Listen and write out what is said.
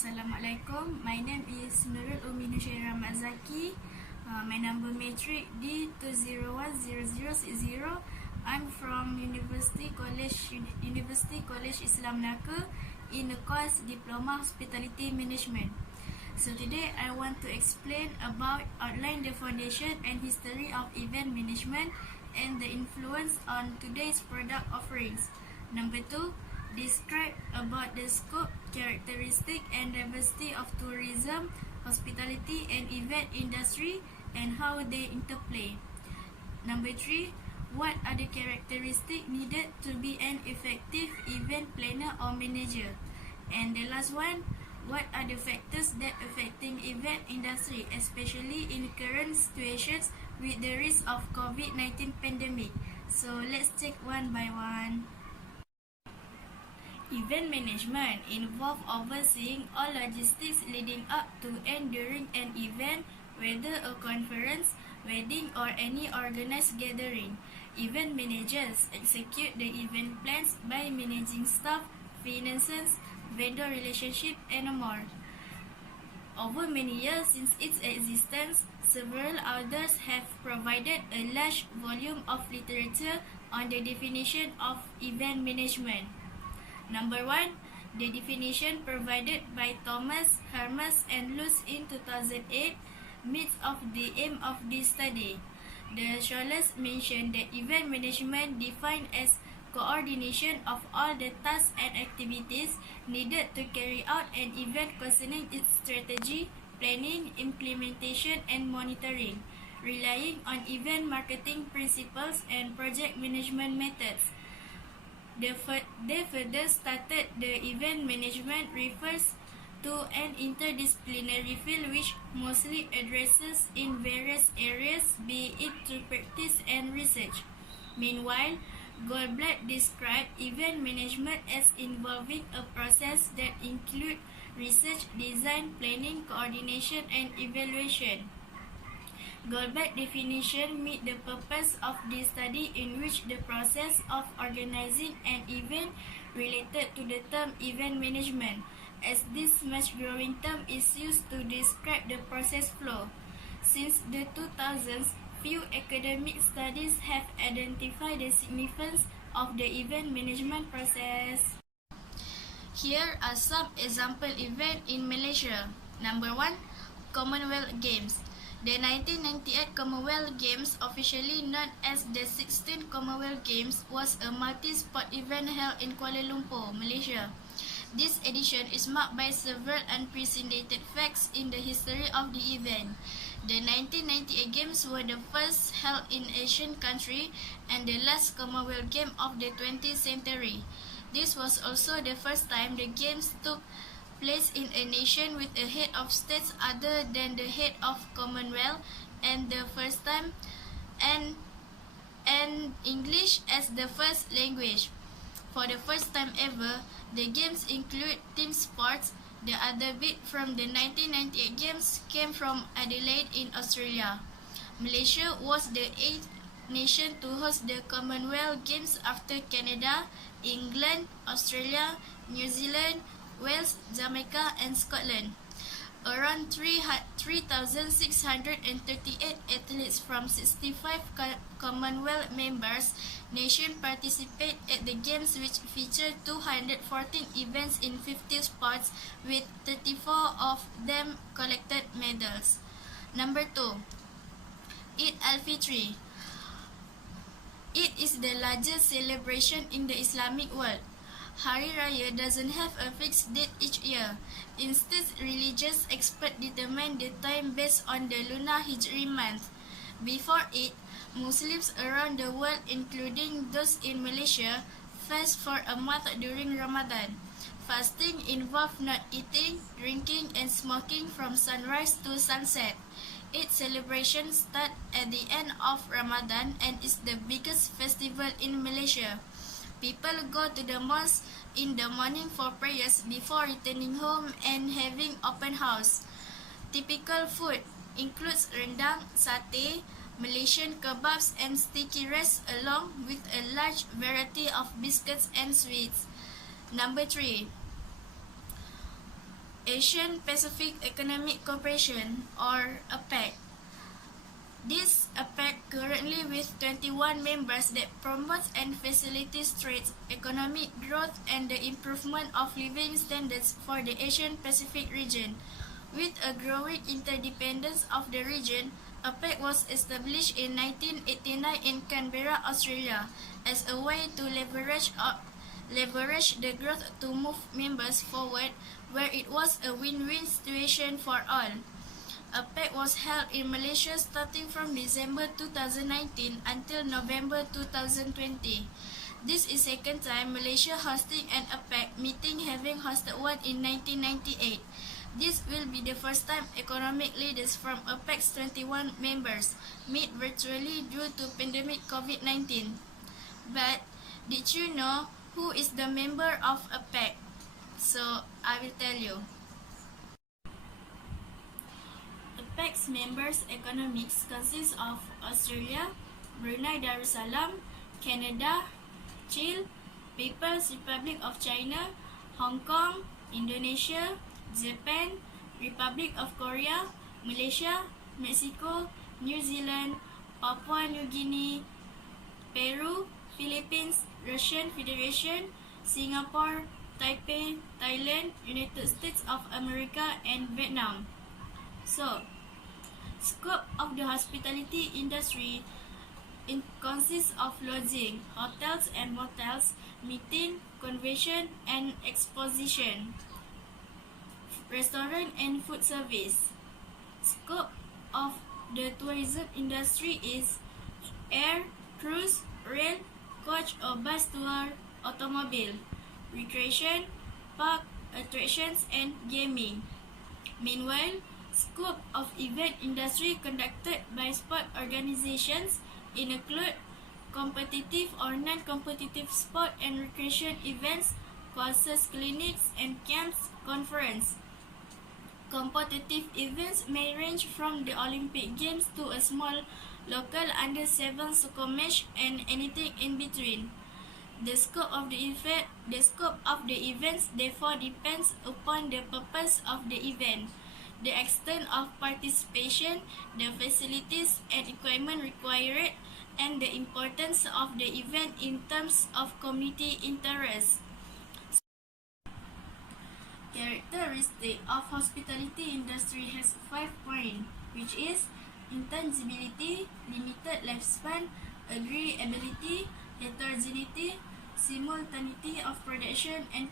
Assalamualaikum. My name is Nurul Umi Nusyairah Mazaki. My number matric D2010060. I'm from Universiti Kolej Islam Melaka in the course Diploma Hospitality Management. So today I want to explain about outline the foundation and history of event management and the influence on today's product offerings. Number 2, describe about the scope, characteristic and diversity of tourism, hospitality and event industry and how they interplay. Number 3, what are the characteristics needed to be an effective event planner or manager? And the last one, what are the factors that affecting event industry, especially in current situations with the risk of COVID-19 pandemic? So let's check one by one. Event management involves overseeing all logistics leading up to and during an event, whether a conference, wedding or any organized gathering. Event managers execute the event plans by managing staff, finances, vendor relationship and more. Over many years since its existence, several authors have provided a large volume of literature on the definition of event management. Number 1, the definition provided by Thomas, Hermes and Lutz in 2008 meets of the aim of this study. The scholars mention that event management defined as coordination of all the tasks and activities needed to carry out an event concerning its strategy, planning, implementation and monitoring, relying on event marketing principles and project management methods. They further stated the event management refers to an interdisciplinary field which mostly addresses in various areas, be it through practice and research. Meanwhile, Goldblatt described event management as involving a process that includes research, design, planning, coordination, and evaluation. Goldblatt definition meet the purpose of this study, in which the process of organizing an event related to the term event management, as this much growing term is used to describe the process flow. Since the 2000s, few academic studies have identified the significance of the event management process. Here are some example events in Malaysia. Number 1, Commonwealth Games. The 1998 Commonwealth Games, officially known as the 16th Commonwealth Games, was a multi-sport event held in Kuala Lumpur, Malaysia. This edition is marked by several unprecedented facts in the history of the event. The 1998 Games were the first held in Asian country and the last Commonwealth Game of the 20th century. This was also the first time the Games took place in a nation with a head of states other than the head of Commonwealth, and the first time and English as the first language. For the first time ever, the games include team sports. The other bid from the 1998 Games came from Adelaide in Australia. Malaysia was the 8th nation to host the Commonwealth Games after Canada, England, Australia, New Zealand, Wales, Jamaica and Scotland. Around 3,638 athletes from 65 Commonwealth members nations participate at the Games, which featured 214 events in 50 sports, with 34 of them collected medals. Number 2, Eid al-Fitr. It is the largest celebration in the Islamic world. Hari Raya doesn't have a fixed date each year. Instead, religious experts determine the time based on the lunar Hijri month. Before it, Muslims around the world, including those in Malaysia, fast for a month during Ramadan. Fasting involves not eating, drinking, and smoking from sunrise to sunset. Its celebration starts at the end of Ramadan and is the biggest festival in Malaysia. People go to the mosque in the morning for prayers before returning home and having open house. Typical food includes rendang, satay, Malaysian kebabs and sticky rice, along with a large variety of biscuits and sweets. Number 3, Asian Pacific Economic Cooperation, or APEC. This APEC currently with 21 members that promotes and facilitates trade, economic growth and the improvement of living standards for the Asian Pacific region. With a growing interdependence of the region, APEC was established in 1989 in Canberra, Australia, as a way to leverage the growth to move members forward, where it was a win-win situation for all. APEC was held in Malaysia starting from December 2019 until November 2020. This is second time Malaysia hosting an APEC meeting, having hosted one in 1998. This will be the first time economic leaders from APEC's 21 members meet virtually due to pandemic COVID-19. But did you know who is the member of APEC? So I will tell you. APEC's members' economics consists of Australia, Brunei Darussalam, Canada, Chile, People's Republic of China, Hong Kong, Indonesia, Japan, Republic of Korea, Malaysia, Mexico, New Zealand, Papua New Guinea, Peru, Philippines, Russian Federation, Singapore, Taipei, Thailand, United States of America, and Vietnam. So, scope of the hospitality industry consists of lodging, hotels and motels, meeting, convention and exposition, restaurant and food service. Scope of the tourism industry is air, cruise, rail, coach or bus tour, automobile, recreation, park, attractions and gaming. Meanwhile, scope of event industry conducted by sport organizations include competitive or non-competitive sport and recreation events, courses, clinics and camps, conference. Competitive events may range from the Olympic Games to a small local under-7 soccer match and anything in between. The scope of the events therefore depends upon the purpose of the event, the extent of participation, the facilities and equipment required, and the importance of the event in terms of community interest. Characteristic of hospitality industry has 5 points, which is intangibility, limited lifespan, agreeability, heterogeneity, simultaneity of production and